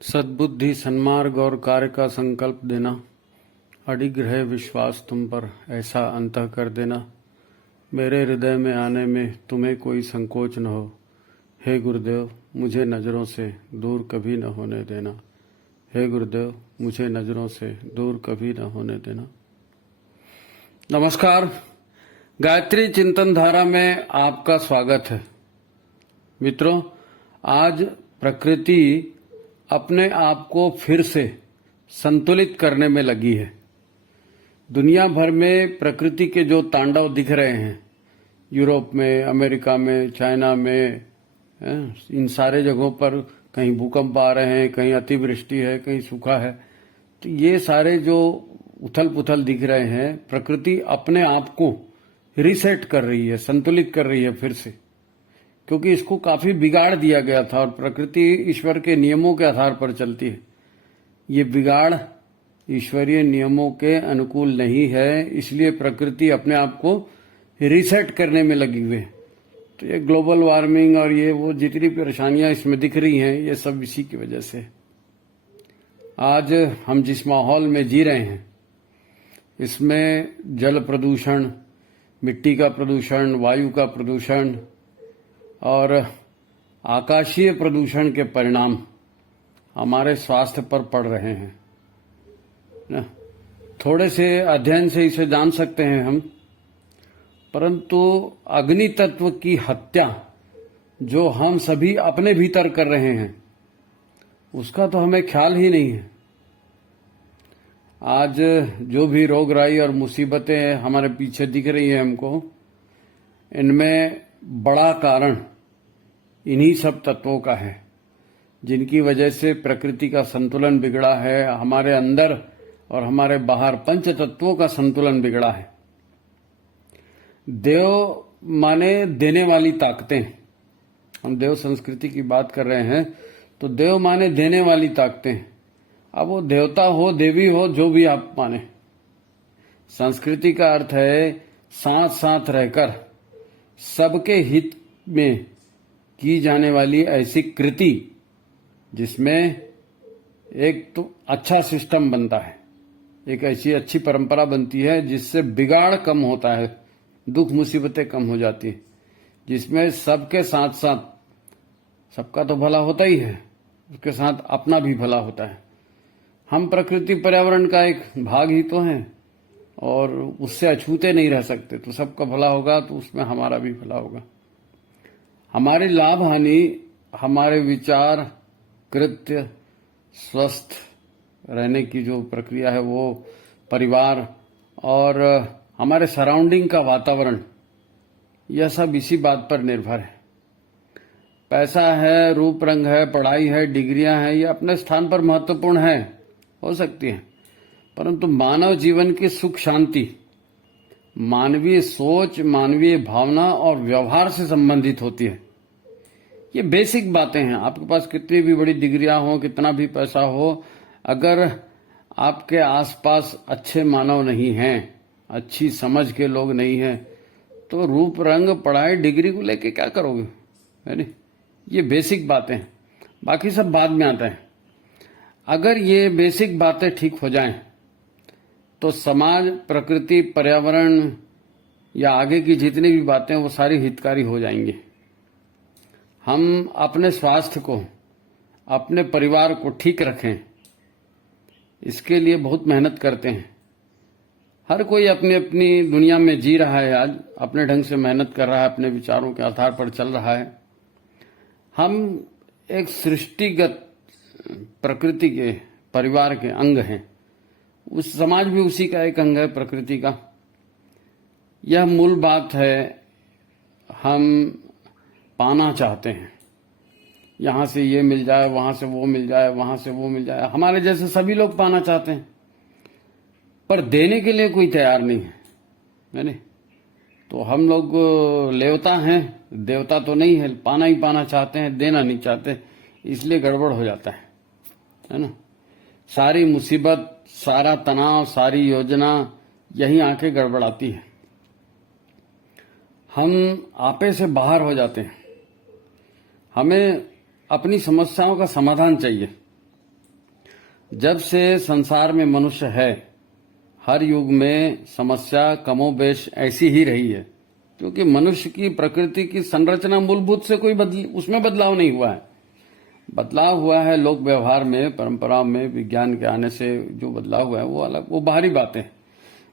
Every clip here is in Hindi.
सद्बुद्धि, सन्मार्ग और कार्य का संकल्प देना, अडिग रहे विश्वास तुम पर, ऐसा अंतः कर देना। मेरे हृदय में आने में तुम्हें कोई संकोच न हो। हे गुरुदेव, मुझे नज़रों से दूर कभी न होने देना। हे गुरुदेव, मुझे नज़रों से दूर कभी न होने देना। नमस्कार, गायत्री चिंतन धारा में आपका स्वागत है। मित्रों, आज प्रकृति अपने आप को फिर से संतुलित करने में लगी है। दुनिया भर में प्रकृति के जो तांडव दिख रहे हैं, यूरोप में, अमेरिका में, चाइना में, इन सारे जगहों पर कहीं भूकंप आ रहे हैं, कहीं अतिवृष्टि है, कहीं सूखा है। तो ये सारे जो उथल पुथल दिख रहे हैं, प्रकृति अपने आप को रीसेट कर रही है, संतुलित कर रही है फिर से, क्योंकि इसको काफी बिगाड़ दिया गया था और प्रकृति ईश्वर के नियमों के आधार पर चलती है। ये बिगाड़ ईश्वरीय नियमों के अनुकूल नहीं है, इसलिए प्रकृति अपने आप को रीसेट करने में लगी हुई है। तो ये ग्लोबल वार्मिंग और ये वो जितनी परेशानियां इसमें दिख रही हैं, ये सब इसी की वजह से। आज हम जिस माहौल में जी रहे हैं, इसमें जल प्रदूषण, मिट्टी का प्रदूषण, वायु का प्रदूषण और आकाशीय प्रदूषण के परिणाम हमारे स्वास्थ्य पर पड़ रहे हैं ना। थोड़े से अध्ययन से इसे जान सकते हैं हम, परंतु अग्नि तत्व की हत्या जो हम सभी अपने भीतर कर रहे हैं, उसका तो हमें ख्याल ही नहीं है। आज जो भी रोगराई और मुसीबतें हमारे पीछे दिख रही हैं हमको, इनमें बड़ा कारण इन्हीं सब तत्वों का है, जिनकी वजह से प्रकृति का संतुलन बिगड़ा है। हमारे अंदर और हमारे बाहर पंच तत्वों का संतुलन बिगड़ा है। देव माने देने वाली ताकतें, हम देव संस्कृति की बात कर रहे हैं, तो देव माने देने वाली ताकतें। अब वो देवता हो, देवी हो, जो भी आप माने। संस्कृति का अर्थ है साथ साथ रहकर सबके हित में की जाने वाली ऐसी कृति जिसमें एक तो अच्छा सिस्टम बनता है, एक ऐसी अच्छी परंपरा बनती है जिससे बिगाड़ कम होता है, दुख मुसीबतें कम हो जाती है, जिसमें सबके साथ साथ सबका तो भला होता ही है, उसके साथ अपना भी भला होता है। हम प्रकृति पर्यावरण का एक भाग ही तो हैं और उससे अछूते नहीं रह सकते। तो सबका भला होगा तो उसमें हमारा भी भला होगा। हमारी लाभ हानि, हमारे विचार, कृत्य, स्वस्थ रहने की जो प्रक्रिया है, वो परिवार और हमारे सराउंडिंग का वातावरण, यह सब इसी बात पर निर्भर है। पैसा है, रूप रंग है, पढ़ाई है, डिग्रियां हैं, ये अपने स्थान पर महत्वपूर्ण है, हो सकती है, परंतु मानव जीवन की सुख शांति मानवीय सोच, मानवीय भावना और व्यवहार से संबंधित होती है। ये बेसिक बातें हैं। आपके पास कितनी भी बड़ी डिग्रियां हो, कितना भी पैसा हो, अगर आपके आसपास अच्छे मानव नहीं हैं, अच्छी समझ के लोग नहीं हैं, तो रूप रंग, पढ़ाई, डिग्री को लेके क्या करोगे, है नहीं? ये बेसिक बातें हैं, बाकी सब बाद में आता है। अगर ये बेसिक बातें ठीक हो जाएं, तो समाज, प्रकृति, पर्यावरण या आगे की जितनी भी बातें, वो सारी हितकारी हो जाएंगी। हम अपने स्वास्थ्य को, अपने परिवार को ठीक रखें, इसके लिए बहुत मेहनत करते हैं। हर कोई अपनी अपनी दुनिया में जी रहा है, आज अपने ढंग से मेहनत कर रहा है, अपने विचारों के आधार पर चल रहा है। हम एक सृष्टिगत प्रकृति के, परिवार के अंग हैं। उस समाज भी उसी का एक अंग है, प्रकृति का। यह मूल बात है। हम पाना चाहते हैं, यहां से ये मिल जाए, वहां से वो मिल जाए, वहां से वो मिल जाए। हमारे जैसे सभी लोग पाना चाहते हैं, पर देने के लिए कोई तैयार नहीं है नहीं? तो हम लोग लेवता हैं, देवता तो नहीं है। पाना ही पाना चाहते हैं, देना नहीं चाहते, इसलिए गड़बड़ हो जाता है ना। सारी मुसीबत, सारा तनाव, सारी योजना यहीं आके गड़बड़ाती है। हम आपे से बाहर हो जाते हैं। हमें अपनी समस्याओं का समाधान चाहिए, जब से संसार में मनुष्य है, हर युग में समस्या कमोबेश ऐसी ही रही है, क्योंकि मनुष्य की प्रकृति की संरचना मूलभूत से कोई उसमें बदलाव नहीं हुआ है। बदलाव हुआ है लोक व्यवहार में, परंपरा में, विज्ञान के आने से जो बदलाव हुआ है वो अलग, वो बाहरी बातें।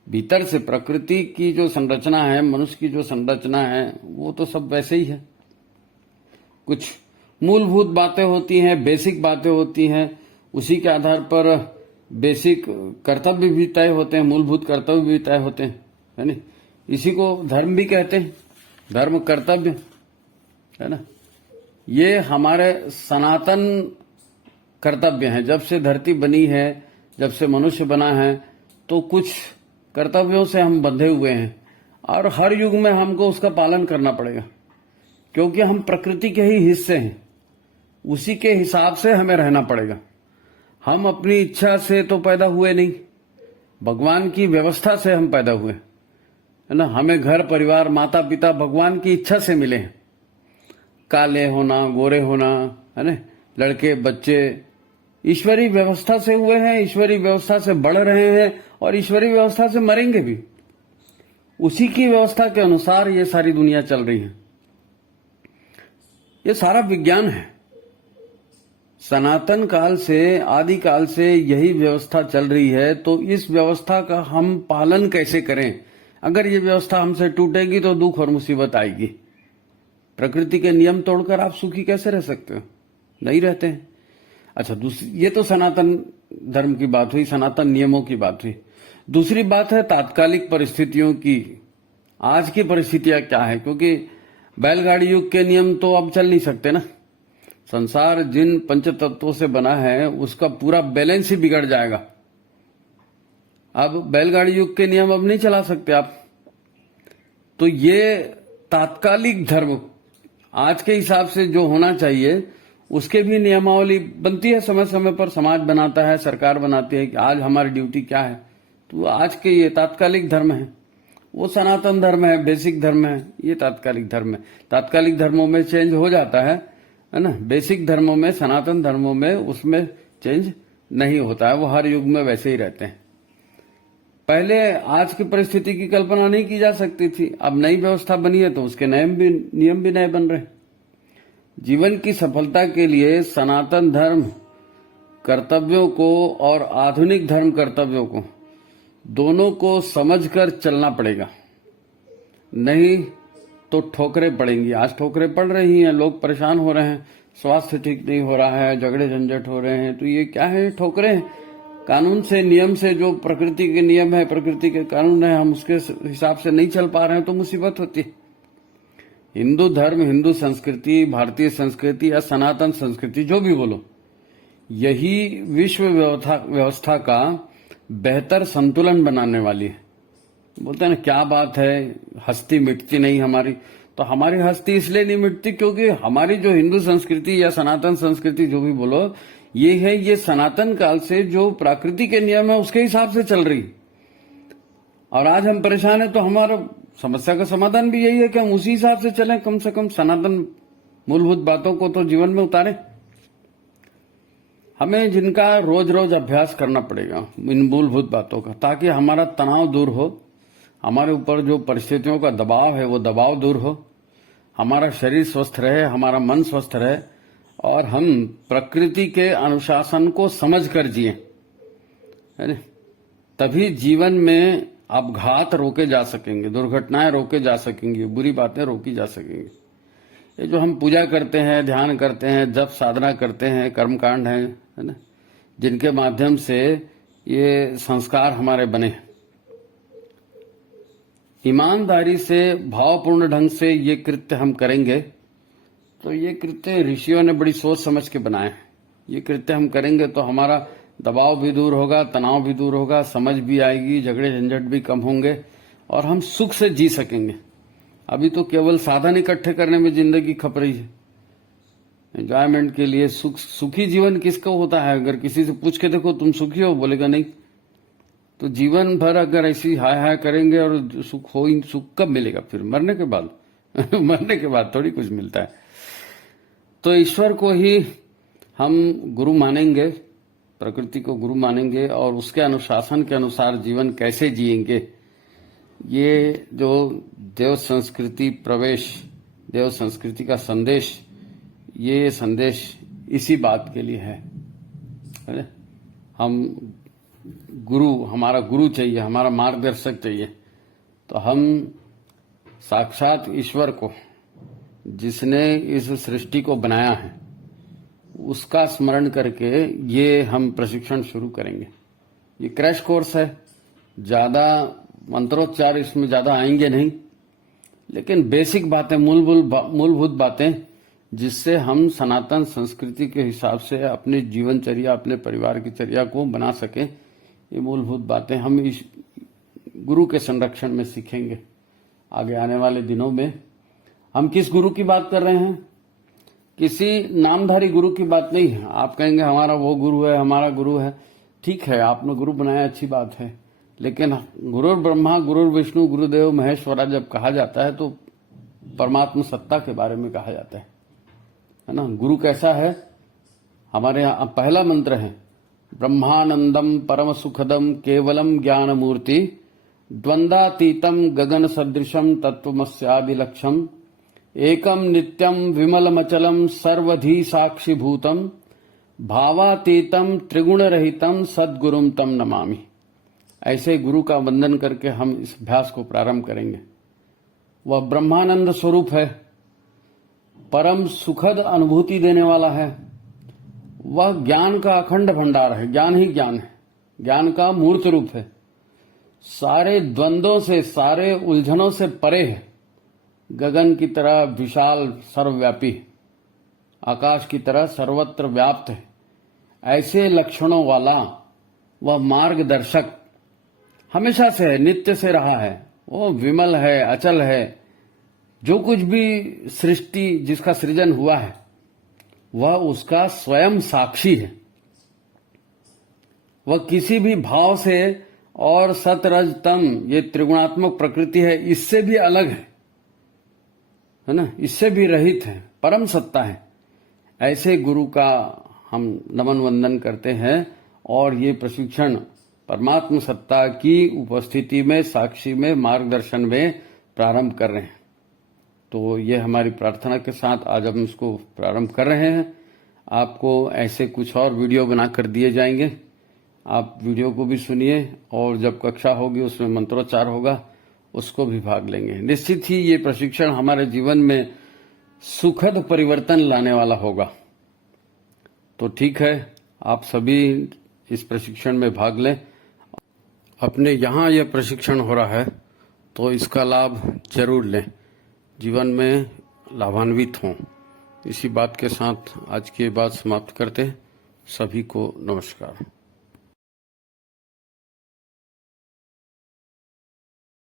भीतर से प्रकृति की जो संरचना है, मनुष्य की जो संरचना है, वो तो सब वैसे ही है। कुछ मूलभूत बातें होती हैं, बेसिक बातें होती हैं, उसी के आधार पर बेसिक कर्तव्य भी तय होते हैं, मूलभूत कर्तव्य भी तय होते हैं, है ना। इसी को धर्म भी कहते हैं, धर्म कर्तव्य, है ना। ये हमारे सनातन कर्तव्य हैं। जब से धरती बनी है, जब से मनुष्य बना है, तो कुछ कर्तव्यों से हम बंधे हुए हैं और हर युग में हमको उसका पालन करना पड़ेगा, क्योंकि हम प्रकृति के ही हिस्से हैं। उसी के हिसाब से हमें रहना पड़ेगा। हम अपनी इच्छा से तो पैदा हुए नहीं, भगवान की व्यवस्था से हम पैदा हुए, है ना। हमें घर परिवार माता पिता भगवान की इच्छा से मिले हैं। काले होना, गोरे होना, है ना, लड़के बच्चे ईश्वरीय व्यवस्था से हुए हैं, ईश्वरीय व्यवस्था से बढ़ रहे हैं और ईश्वरीय व्यवस्था से मरेंगे भी। उसी की व्यवस्था के अनुसार ये सारी दुनिया चल रही है। ये सारा विज्ञान है। सनातन काल से, आदि काल से यही व्यवस्था चल रही है। तो इस व्यवस्था का हम पालन कैसे करें? अगर ये व्यवस्था हमसे टूटेगी तो दुख और मुसीबत आएगी। प्रकृति के नियम तोड़कर आप सुखी कैसे रह सकते हो? नहीं रहते हैं। अच्छा, ये तो सनातन धर्म की बात हुई, सनातन नियमों की बात हुई। दूसरी बात है तात्कालिक परिस्थितियों की। आज की परिस्थितियां क्या है? क्योंकि बैलगाड़ी युग के नियम तो अब चल नहीं सकते ना। संसार जिन पंचतत्वों से बना है उसका पूरा बैलेंस ही बिगड़ जाएगा। अब बैलगाड़ी युग के नियम अब नहीं चला सकते आप। तो ये तात्कालिक धर्म आज के हिसाब से जो होना चाहिए उसके भी नियमावली बनती है, समय समय पर समाज बनाता है, सरकार बनाती है कि आज हमारी ड्यूटी क्या है। तो आज के ये तात्कालिक धर्म है, वो सनातन धर्म है, बेसिक धर्म है, ये तात्कालिक धर्म है। तात्कालिक धर्मों में चेंज हो जाता है ना। बेसिक धर्मों में, सनातन धर्मों में उसमें चेंज नहीं होता है, वो हर युग में वैसे ही रहते हैं। पहले आज की परिस्थिति की कल्पना नहीं की जा सकती थी, अब नई व्यवस्था बनी है तो उसके नियम भी नए बन रहे हैं। जीवन की सफलता के लिए सनातन धर्म कर्तव्यों को और आधुनिक धर्म कर्तव्यों को, दोनों को समझकर चलना पड़ेगा, नहीं तो ठोकरें पड़ेंगी। आज ठोकरें पड़ रही हैं, लोग परेशान हो रहे हैं, स्वास्थ्य ठीक नहीं हो रहा है, झगड़े झंझट हो रहे हैं। तो ये क्या है? ठोकरें। कानून से, नियम से, जो प्रकृति के नियम है, प्रकृति के कानून है, हम उसके हिसाब से नहीं चल पा रहे हैं तो मुसीबत होती है। हिंदू धर्म, हिंदू संस्कृति, भारतीय संस्कृति या सनातन संस्कृति, जो भी बोलो, यही विश्व व्यवस्था का बेहतर संतुलन बनाने वाली है। बोलते हैं ना, क्या बात है, हस्ती मिटती नहीं हमारी। तो हमारी हस्ती इसलिए नहीं मिटती क्योंकि हमारी जो हिंदू संस्कृति या सनातन संस्कृति, जो भी बोलो, ये है, ये सनातन काल से जो प्राकृतिक के नियम है उसके हिसाब से चल रही। और आज हम परेशान है तो हमारा समस्या का समाधान भी यही है कि हम उसी हिसाब से चलें। कम से कम सनातन मूलभूत बातों को तो जीवन में उतारें। हमें जिनका रोज रोज अभ्यास करना पड़ेगा इन मूलभूत बातों का, ताकि हमारा तनाव दूर हो, हमारे ऊपर जो परिस्थितियों का दबाव है वो दबाव दूर हो, हमारा शरीर स्वस्थ रहे, हमारा मन स्वस्थ रहे और हम प्रकृति के अनुशासन को समझ कर जिए, है ना। तभी जीवन में अपघात रोके जा सकेंगे, दुर्घटनाएं रोके जा सकेंगी, बुरी बातें रोकी जा सकेंगी। ये जो हम पूजा करते हैं, ध्यान करते हैं, जप साधना करते हैं, कर्मकांड है ना, जिनके माध्यम से ये संस्कार हमारे बने, ईमानदारी से, भावपूर्ण ढंग से ये कृत्य हम करेंगे तो ये कृत्य ऋषियों ने बड़ी सोच समझ के बनाए हैं। ये कृत्य हम करेंगे तो हमारा दबाव भी दूर होगा, तनाव भी दूर होगा, समझ भी आएगी, झगड़े झंझट भी कम होंगे और हम सुख से जी सकेंगे। अभी तो केवल साधन इकट्ठे करने में जिंदगी खप रही है, एंजॉयमेंट के लिए। सुखी जीवन किसको होता है? अगर किसी से पूछ के देखो तुम सुखी हो, बोलेगा नहीं। तो जीवन भर अगर ऐसी हाय हाय करेंगे और सुख कब मिलेगा? फिर मरने के बाद मरने के बाद थोड़ी कुछ मिलता है। तो ईश्वर को ही हम गुरु मानेंगे, प्रकृति को गुरु मानेंगे और उसके अनुशासन के अनुसार जीवन कैसे जिएंगे, ये जो देव संस्कृति प्रवेश, देव संस्कृति का संदेश, ये संदेश इसी बात के लिए है। हम गुरु, हमारा गुरु चाहिए, हमारा मार्गदर्शक चाहिए। तो हम साक्षात ईश्वर को, जिसने इस सृष्टि को बनाया है, उसका स्मरण करके ये हम प्रशिक्षण शुरू करेंगे। ये क्रैश कोर्स है, ज्यादा मंत्रोच्चार इसमें ज्यादा आएंगे नहीं, लेकिन बेसिक बातें, मूलभूत बातें, जिससे हम सनातन संस्कृति के हिसाब से अपनी जीवनचर्या, अपने परिवार की चर्या को बना सकें। ये मूलभूत बातें हम इस गुरु के संरक्षण में सीखेंगे। आगे आने वाले दिनों में हम किस गुरु की बात कर रहे हैं? किसी नामधारी गुरु की बात नहीं है। आप कहेंगे हमारा वो गुरु है, हमारा गुरु है, ठीक है, आपने गुरु बनाया, अच्छी बात है, लेकिन गुरु ब्रह्मा, गुरु विष्णु, गुरुदेव महेश्वरा जब कहा जाता है तो परमात्मा सत्ता के बारे में कहा जाता है ना। गुरु कैसा है? हमारे यहाँ पहला मंत्र है, ब्रह्मानंदम परम सुखदम केवलम ज्ञान मूर्ति द्वंद्वातीतम गगन सदृशम तत्वमस्यादिलक्षम एकम नित्यम विमलमचलम सर्वधी साक्षिभूतम भावातीतम त्रिगुण रहितम सद्गुरुम तम नमामि। ऐसे गुरु का वंदन करके हम इस अभ्यास को प्रारंभ करेंगे। वह ब्रह्मानंद स्वरूप है, परम सुखद अनुभूति देने वाला है, वह ज्ञान का अखंड भंडार है, ज्ञान ही ज्ञान है, ज्ञान का मूर्त रूप है, सारे द्वंद्वों से, सारे उलझनों से परे है, गगन की तरह विशाल सर्वव्यापी, आकाश की तरह सर्वत्र व्याप्त है। ऐसे लक्षणों वाला वह मार्गदर्शक हमेशा से है, नित्य से रहा है, वो विमल है, अचल है। जो कुछ भी सृष्टि जिसका सृजन हुआ है वह उसका स्वयं साक्षी है। वह किसी भी भाव से, और सतरज तम, ये त्रिगुणात्मक प्रकृति है, इससे भी अलग है ना, इससे भी रहित है, परम सत्ता है। ऐसे गुरु का हम नमन वंदन करते हैं और ये प्रशिक्षण परमात्म सत्ता की उपस्थिति में, साक्षी में, मार्गदर्शन में प्रारंभ कर रहे हैं। तो ये हमारी प्रार्थना के साथ आज हम इसको प्रारंभ कर रहे हैं। आपको ऐसे कुछ और वीडियो बनाकर दिए जाएंगे, आप वीडियो को भी सुनिए, और जब कक्षा होगी उसमें मंत्रोच्चार होगा, उसको भी भाग लेंगे। निश्चित ही ये प्रशिक्षण हमारे जीवन में सुखद परिवर्तन लाने वाला होगा। तो ठीक है, आप सभी इस प्रशिक्षण में भाग लें। अपने यहाँ यह प्रशिक्षण हो रहा है तो इसका लाभ जरूर लें, जीवन में लाभान्वित हों। इसी बात के साथ आज की बात समाप्त करते हैं। सभी को नमस्कार।